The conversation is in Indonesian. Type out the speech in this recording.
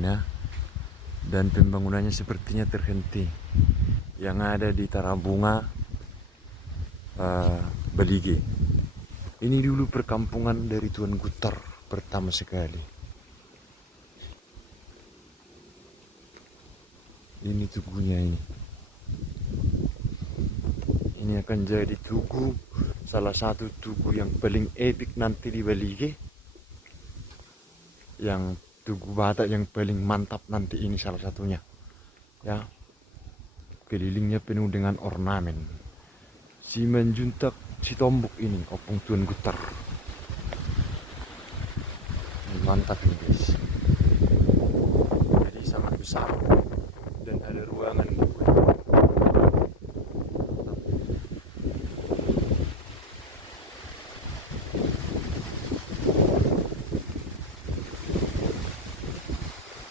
Nah, dan pembangunannya sepertinya terhenti. Yang ada di Tarabunga, Balige. Ini dulu perkampungan dari Tuan Gutar pertama sekali. Ini tugunya ini. Ini akan jadi tugu, salah satu tugu yang paling epic nanti di Balige. Yang tugu Batak yang paling mantap nanti ini salah satunya. Ya, kelilingnya penuh dengan ornamen. Si menjuntak si tombok ini, opung Tuan Gutar. Ini mantap ini guys. Jadi sangat besar dan ada ruangan